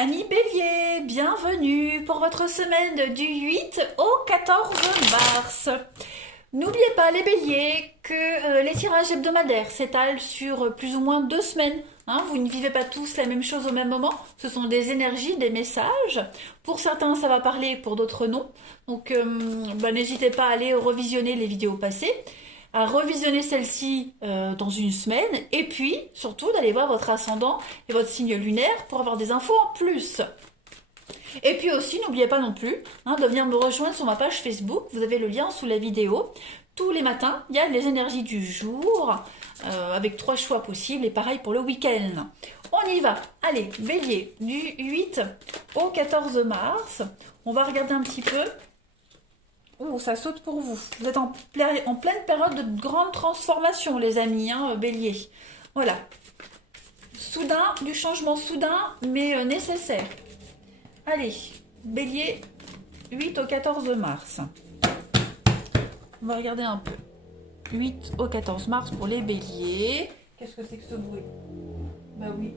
Amis Bélier, bienvenue pour votre semaine du 8 au 14 mars. N'oubliez pas les Béliers que les tirages hebdomadaires s'étalent sur plus ou moins 2 semaines. Vous ne vivez pas tous la même chose au même moment. Ce sont des énergies, des messages. Pour certains, ça va parler, pour d'autres, non. Donc, n'hésitez pas à aller revisionner les vidéos passées, à revisionner celle-ci dans une semaine, et puis surtout d'aller voir votre ascendant et votre signe lunaire pour avoir des infos en plus. Et puis aussi, n'oubliez pas non plus de venir me rejoindre sur ma page Facebook, vous avez le lien sous la vidéo. Tous les matins, il y a les énergies du jour, avec 3 choix possibles, et pareil pour le week-end. On y va. Allez, Bélier, du 8 au 14 mars, on va regarder un petit peu. Oh, ça saute pour vous. Vous êtes en pleine période de grande transformation, les amis, Bélier. Voilà. Soudain, du changement soudain, mais nécessaire. Allez, Bélier, 8 au 14 mars. On va regarder un peu. 8 au 14 mars pour les Béliers. Qu'est-ce que c'est que ce bruit? Bah oui,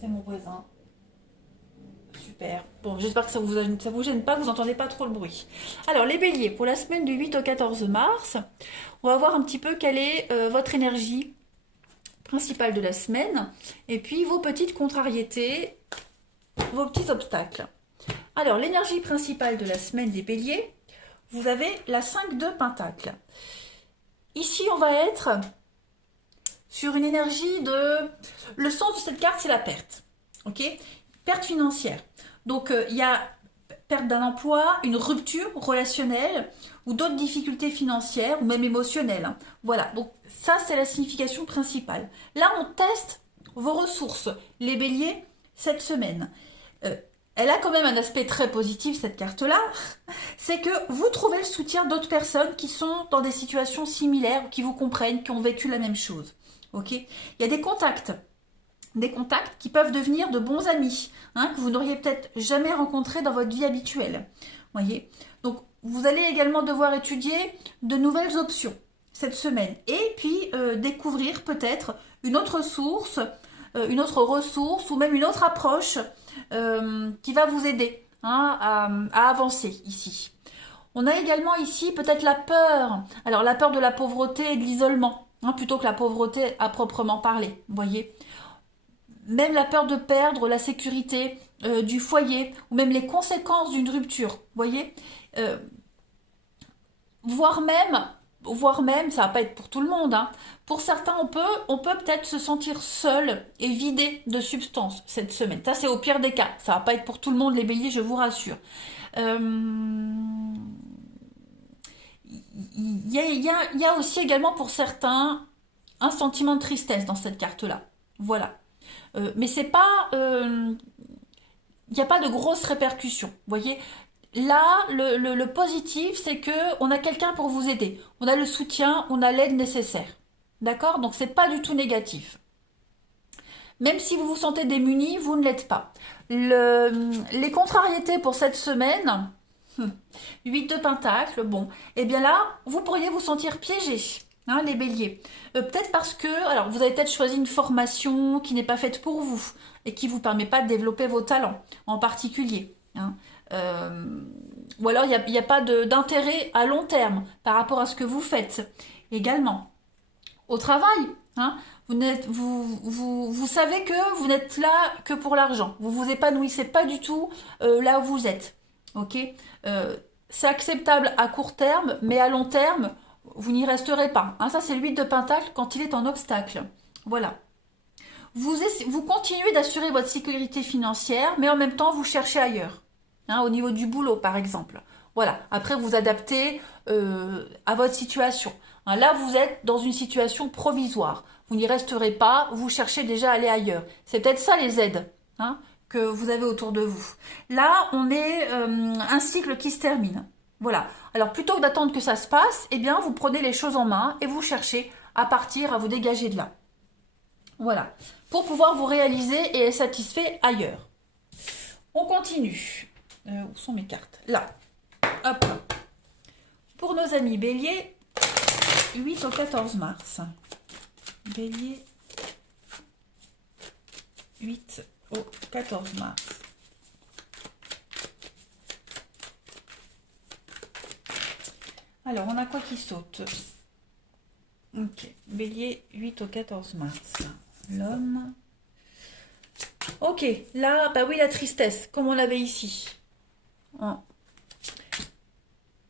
c'est mon voisin. Super. Bon, j'espère que ça vous gêne pas, vous entendez pas trop le bruit. Alors, les Béliers, pour la semaine du 8 au 14 mars, on va voir un petit peu quelle est votre énergie principale de la semaine, et puis vos petites contrariétés, vos petits obstacles. Alors, l'énergie principale de la semaine des Béliers, vous avez la 5 de Pentacle. Ici, on va être sur une énergie de... Le sens de cette carte, c'est la perte. Ok ? Perte financière. Donc, il y a perte d'un emploi, une rupture relationnelle ou d'autres difficultés financières ou même émotionnelles. Voilà, donc ça, c'est la signification principale. Là, on teste vos ressources, les Béliers, cette semaine. Elle a quand même un aspect très positif, cette carte-là, c'est que vous trouvez le soutien d'autres personnes qui sont dans des situations similaires, qui vous comprennent, qui ont vécu la même chose. Ok ? Il y a des contacts qui peuvent devenir de bons amis, que vous n'auriez peut-être jamais rencontrés dans votre vie habituelle. Voyez ? Donc, vous allez également devoir étudier de nouvelles options cette semaine. Et puis, découvrir peut-être une autre source, une autre ressource ou même une autre approche qui va vous aider à avancer ici. On a également ici peut-être la peur. Alors, la peur de la pauvreté et de l'isolement, plutôt que la pauvreté à proprement parler. Vous voyez ? Même la peur de perdre la sécurité du foyer ou même les conséquences d'une rupture, voyez, voire même, ça va pas être pour tout le monde, pour certains on peut peut-être se sentir seul et vidé de substance cette semaine. Ça c'est au pire des cas, ça va pas être pour tout le monde les Béliers, je vous rassure. Il y a aussi également pour certains un sentiment de tristesse dans cette carte-là, voilà. Mais c'est pas, il n'y a pas de grosses répercussions. Vous voyez, là, le positif, c'est que on a quelqu'un pour vous aider. On a le soutien, on a l'aide nécessaire. D'accord? Donc c'est pas du tout négatif. Même si vous vous sentez démuni, vous ne l'êtes pas. Les contrariétés pour cette semaine, 8 de Pentacle, bon, et bien là, vous pourriez vous sentir piégé. Les Béliers. Peut-être parce que, alors vous avez peut-être choisi une formation qui n'est pas faite pour vous et qui ne vous permet pas de développer vos talents en particulier. Ou alors il n'y a pas d'intérêt à long terme par rapport à ce que vous faites également. Au travail, vous savez que vous n'êtes là que pour l'argent. Vous vous épanouissez pas du tout là où vous êtes. Ok, c'est acceptable à court terme, mais à long terme, vous n'y resterez pas. Ça, c'est le 8 de Pentacle quand il est en obstacle. Voilà. Vous continuez d'assurer votre sécurité financière, mais en même temps, vous cherchez ailleurs. Au niveau du boulot, par exemple. Voilà. Après, vous adaptez à votre situation. Là, vous êtes dans une situation provisoire. Vous n'y resterez pas, vous cherchez déjà à aller ailleurs. C'est peut-être ça, les aides que vous avez autour de vous. Là, on est un cycle qui se termine. Voilà. Alors, plutôt que d'attendre que ça se passe, eh bien, vous prenez les choses en main et vous cherchez à partir, à vous dégager de là. Voilà. Pour pouvoir vous réaliser et être satisfait ailleurs. On continue. Où sont mes cartes? Là. Hop. Pour nos amis Bélier, 8 au 14 mars. Bélier, 8 au 14 mars. Alors, on a quoi qui saute? Ok, bélier, 8 au 14 mars. L'homme. Ok, là, bah oui, la tristesse, comme on l'avait ici. Hein.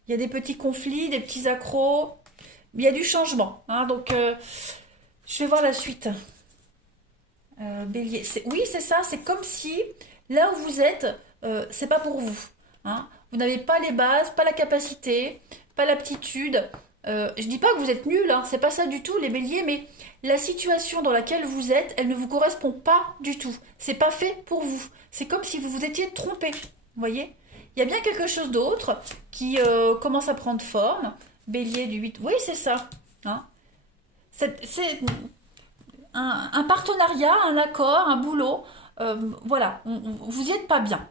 Il y a des petits conflits, des petits accros. Il y a du changement. Hein, donc, je vais voir la suite. Bélier. Oui, c'est ça. C'est comme si, là où vous êtes, c'est pas pour vous. Hein. Vous n'avez pas les bases, pas la capacité, pas l'aptitude. Je dis pas que vous êtes nul, hein, c'est pas ça du tout, les béliers, mais la situation dans laquelle vous êtes, elle ne vous correspond pas du tout. C'est pas fait pour vous. C'est comme si vous vous étiez trompé. Vous voyez? Il y a bien quelque chose d'autre qui commence à prendre forme. Bélier du 8. Oui, c'est ça. Hein. C'est un partenariat, un accord, un boulot. Voilà, vous y êtes pas bien.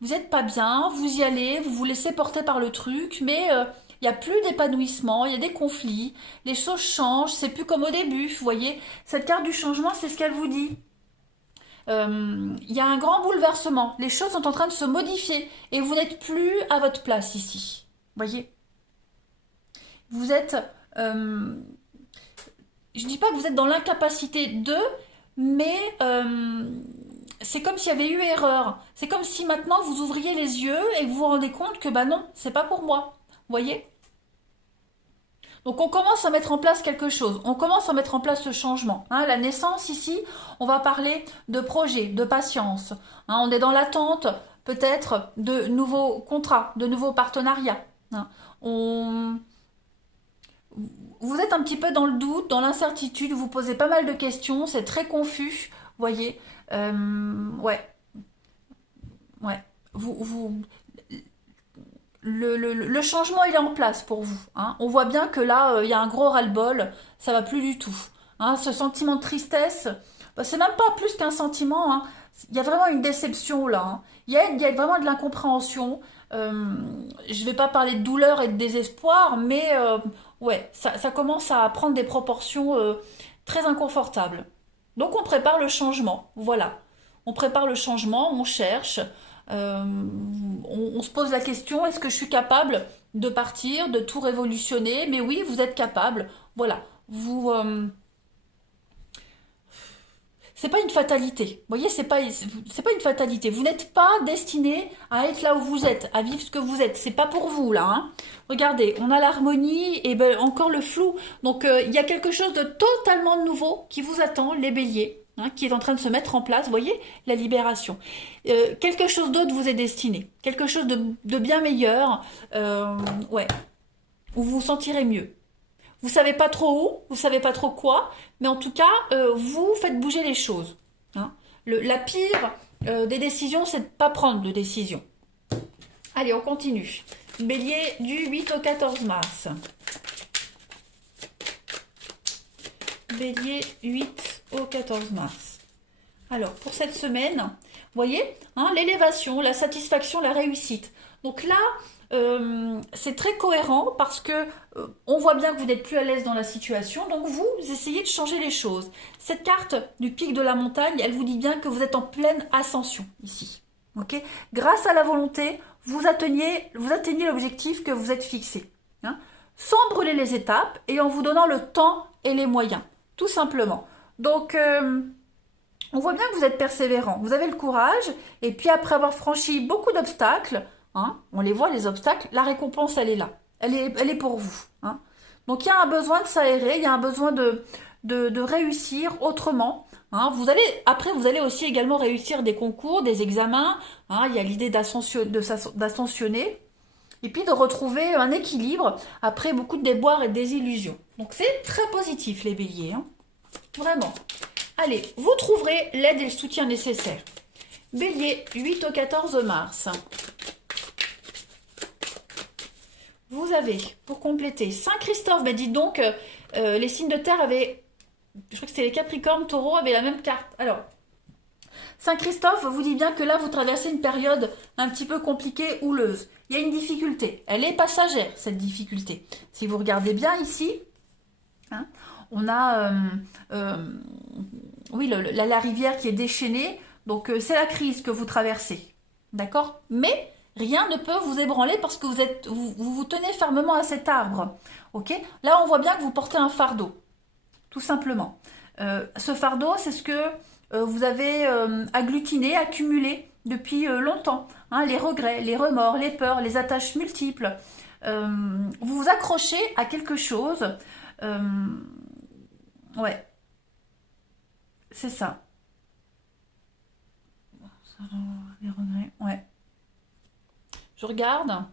Vous n'êtes pas bien, vous y allez, vous vous laissez porter par le truc, mais il n'y a plus d'épanouissement, il y a des conflits, les choses changent, c'est plus comme au début, vous voyez. Cette carte du changement, c'est ce qu'elle vous dit. Il y a un grand bouleversement, les choses sont en train de se modifier et vous n'êtes plus à votre place ici. Vous voyez. Vous êtes... je dis pas que vous êtes dans l'incapacité de, mais c'est comme s'il y avait eu erreur. C'est comme si maintenant vous ouvriez les yeux et que vous vous rendez compte que bah non, c'est pas pour moi. Vous voyez? Donc on commence à mettre en place quelque chose, on commence à mettre en place ce changement. Hein, la naissance ici, on va parler de projet, de patience. Hein, on est dans l'attente peut-être de nouveaux contrats, de nouveaux partenariats. Hein, vous êtes un petit peu dans le doute, dans l'incertitude, vous posez pas mal de questions, c'est très confus, vous voyez. Ouais, ouais. Le changement, il est en place pour vous. Hein. On voit bien que là, il y a un gros ras-le-bol, ça va plus du tout. Hein. Ce sentiment de tristesse, bah, c'est même pas plus qu'un sentiment. Hein. Il y a vraiment une déception là. Hein. Il y a vraiment de l'incompréhension. Je vais pas parler de douleur et de désespoir, mais ouais, ça commence à prendre des proportions très inconfortables. Donc on prépare le changement. Voilà. On prépare le changement, on cherche. Euh, on se pose la question, est-ce que je suis capable de partir, de tout révolutionner? Mais oui, vous êtes capable. Voilà. C'est pas une fatalité. Vous voyez, c'est pas une fatalité. Vous n'êtes pas destiné à être là où vous êtes, à vivre ce que vous êtes. C'est pas pour vous là. Hein. Regardez, on a l'harmonie et ben encore le flou. Donc il y a quelque chose de totalement nouveau qui vous attend, les béliers. Hein, qui est en train de se mettre en place, vous voyez, la libération. Quelque chose d'autre vous est destiné, quelque chose de bien meilleur, ouais, où vous vous sentirez mieux. Vous savez pas trop où, vous savez pas trop quoi, mais en tout cas, vous faites bouger les choses. Hein. La pire des décisions, c'est de ne pas prendre de décision. Allez, on continue. Bélier du 8 au 14 mars. Bélier 8 au 14 mars. Alors, pour cette semaine, vous voyez, hein, l'élévation, la satisfaction, la réussite. Donc là, c'est très cohérent parce que on voit bien que vous n'êtes plus à l'aise dans la situation, donc vous essayez de changer les choses. Cette carte du pic de la montagne, elle vous dit bien que vous êtes en pleine ascension ici. Okay, grâce à la volonté, vous atteignez l'objectif que vous êtes fixé. Hein, sans brûler les étapes et en vous donnant le temps et les moyens, tout simplement. Donc, on voit bien que vous êtes persévérant, vous avez le courage, et puis après avoir franchi beaucoup d'obstacles, hein, on les voit les obstacles, la récompense elle est là, elle est pour vous. Hein. Donc il y a un besoin de s'aérer, il y a un besoin de réussir autrement. Hein. Après vous allez aussi également réussir des concours, des examens, hein, il y a l'idée d'ascensionner, et puis de retrouver un équilibre après beaucoup de déboires et de désillusions. Donc c'est très positif les béliers, hein. Vraiment. Allez, vous trouverez l'aide et le soutien nécessaires. Bélier, 8 au 14 mars. Vous avez, pour compléter, Saint-Christophe. Ben dites donc, les signes de terre avaient, je crois que c'était les Capricornes, Taureau, avaient la même carte. Alors, Saint-Christophe vous dit bien que là, vous traversez une période un petit peu compliquée, houleuse. Il y a une difficulté. Elle est passagère, cette difficulté. Si vous regardez bien ici, hein, on a oui, la rivière qui est déchaînée. Donc, c'est la crise que vous traversez. D'accord? Mais Rien ne peut vous ébranler parce que vous tenez fermement à cet arbre. Ok? Là, on voit bien que vous portez un fardeau, tout simplement. Ce fardeau, c'est ce que vous avez agglutiné, accumulé depuis longtemps. Hein, les regrets, les remords, les peurs, les attaches multiples. Vous vous accrochez à quelque chose. Euh, ouais, c'est ça. Les regrets, ouais. Je regarde.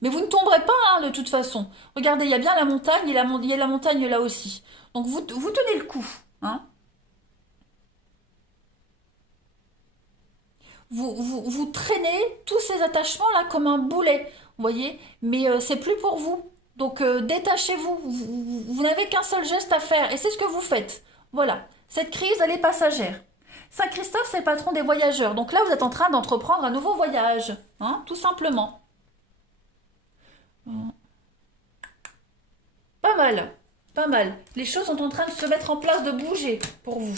Mais vous ne tomberez pas, hein, de toute façon. Regardez, il y a bien la montagne et il y a la montagne là aussi. Donc vous tenez le coup. Hein. Vous traînez tous ces attachements-là comme un boulet, vous voyez, mais c'est plus pour vous. Donc détachez-vous, vous n'avez qu'un seul geste à faire, et c'est ce que vous faites. Voilà, cette crise, elle est passagère. Saint Christophe, c'est le patron des voyageurs, donc là, vous êtes en train d'entreprendre un nouveau voyage, hein, tout simplement. Pas mal, pas mal. Les choses sont en train de se mettre en place, de bouger pour vous.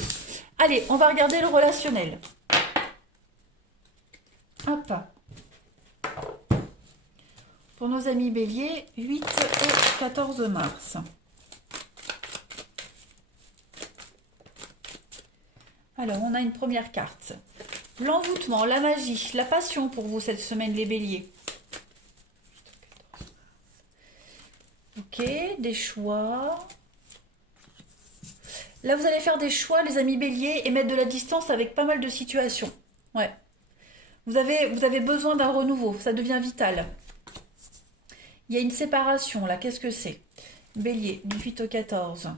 Allez, on va regarder le relationnel. Hop. Pour nos amis béliers, 8 au 14 mars. Alors, on a une première carte. L'envoûtement, la magie, la passion pour vous cette semaine, les béliers. Ok, des choix. Là, vous allez faire des choix, les amis béliers, et mettre de la distance avec pas mal de situations. Ouais. Vous avez besoin d'un renouveau, ça devient vital. Il y a une séparation là, qu'est-ce que c'est? Bélier, du 8 au 14.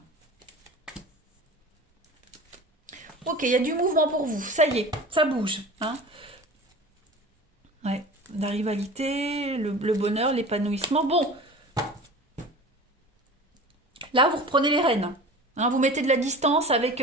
Ok, il y a du mouvement pour vous, ça y est, ça bouge. Hein, ouais, la rivalité, le bonheur, l'épanouissement. Bon, là vous reprenez les rênes. Hein, vous mettez de la distance avec...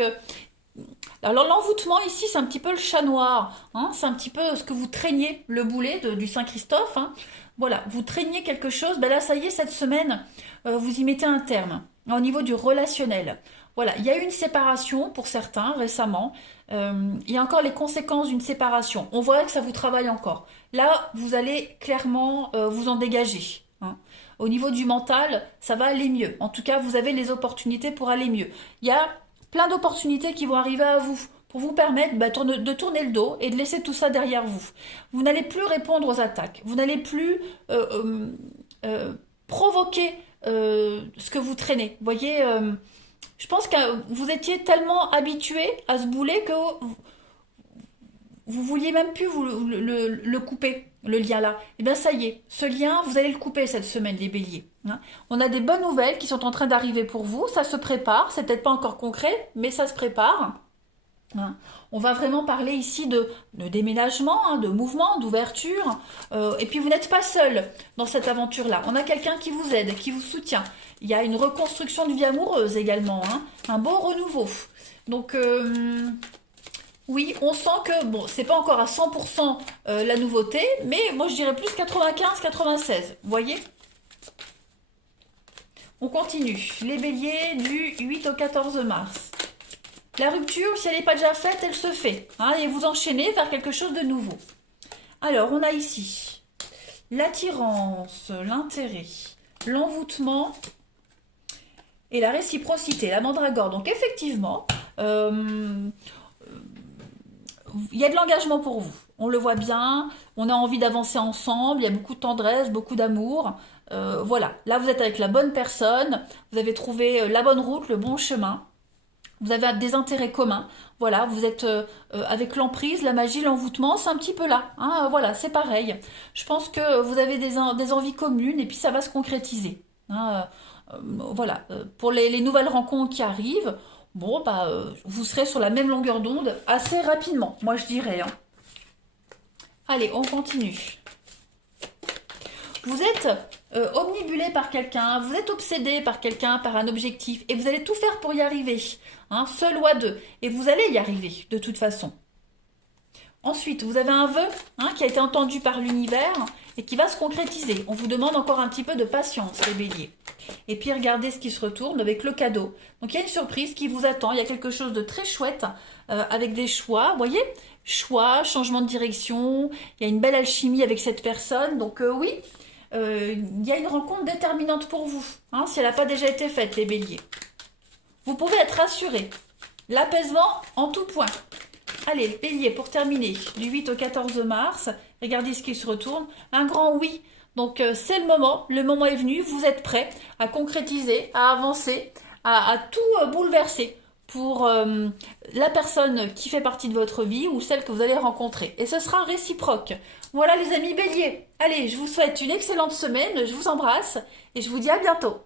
alors l'envoûtement ici, c'est un petit peu le chat noir. Hein, c'est un petit peu ce que vous traîniez, le boulet du Saint-Christophe. Hein. Voilà, vous traîniez quelque chose. Ben là, ça y est, cette semaine, vous y mettez un terme. Au niveau du relationnel. Voilà, il y a eu une séparation pour certains récemment. Il y a encore les conséquences d'une séparation. On voit que ça vous travaille encore. Là, vous allez clairement vous en dégager. Hein. Au niveau du mental, ça va aller mieux. En tout cas, vous avez les opportunités pour aller mieux. Il y a plein d'opportunités qui vont arriver à vous pour vous permettre de tourner le dos et de laisser tout ça derrière vous. Vous n'allez plus répondre aux attaques. Vous n'allez plus provoquer ce que vous traînez. Vous voyez, je pense que vous étiez tellement habitué à ce boulet que vous vouliez même plus le couper, le lien là. Et bien ça y est, ce lien, vous allez le couper cette semaine, les béliers. Hein. On a des bonnes nouvelles qui sont en train d'arriver pour vous, ça se prépare, c'est peut-être pas encore concret, mais ça se prépare. Hein. On va vraiment parler ici de déménagement, hein, de mouvement, d'ouverture. Et puis vous n'êtes pas seul dans cette aventure-là. On a quelqu'un qui vous aide, qui vous soutient. Il y a une reconstruction de vie amoureuse également, hein, un beau renouveau. Donc oui, on sent que, bon, c'est pas encore à 100% la nouveauté, mais moi je dirais plus 95-96, vous voyez? On continue. Les béliers du 8 au 14 mars. La rupture, si elle n'est pas déjà faite, elle se fait. Hein, et vous enchaînez vers quelque chose de nouveau. Alors, on a ici l'attirance, l'intérêt, l'envoûtement et la réciprocité, la mandragore. Donc, effectivement, il y a de l'engagement pour vous. On le voit bien, on a envie d'avancer ensemble, il y a beaucoup de tendresse, beaucoup d'amour. Voilà, là vous êtes avec la bonne personne, vous avez trouvé la bonne route, le bon chemin. Vous avez des intérêts communs, voilà, vous êtes avec l'emprise, la magie, l'envoûtement, c'est un petit peu là, hein, voilà, c'est pareil. Je pense que vous avez des envies communes et puis ça va se concrétiser. Hein, voilà, pour les nouvelles rencontres qui arrivent, bon, vous serez sur la même longueur d'onde assez rapidement, moi je dirais. Hein. Allez, on continue. Vous êtes omnibulé par quelqu'un, vous êtes obsédé par quelqu'un, par un objectif, et vous allez tout faire pour y arriver, hein, seul ou à deux, et vous allez y arriver de toute façon. Ensuite, vous avez un vœu, hein, qui a été entendu par l'univers, et qui va se concrétiser. On vous demande encore un petit peu de patience, les béliers. Et puis regardez ce qui se retourne avec le cadeau. Donc il y a une surprise qui vous attend, il y a quelque chose de très chouette avec des choix, vous voyez? Choix, changement de direction, il y a une belle alchimie avec cette personne. Donc oui, il y a une rencontre déterminante pour vous, hein, si elle n'a pas déjà été faite, les béliers. Vous pouvez être rassurés. L'apaisement en tout point. Allez, le bélier, pour terminer, du 8 au 14 mars, regardez ce qui se retourne. Un grand oui. Donc, c'est le moment est venu, vous êtes prêts à concrétiser, à avancer, à tout bouleverser pour la personne qui fait partie de votre vie ou celle que vous allez rencontrer. Et ce sera réciproque. Voilà les amis béliers. Allez, je vous souhaite une excellente semaine, je vous embrasse et je vous dis à bientôt.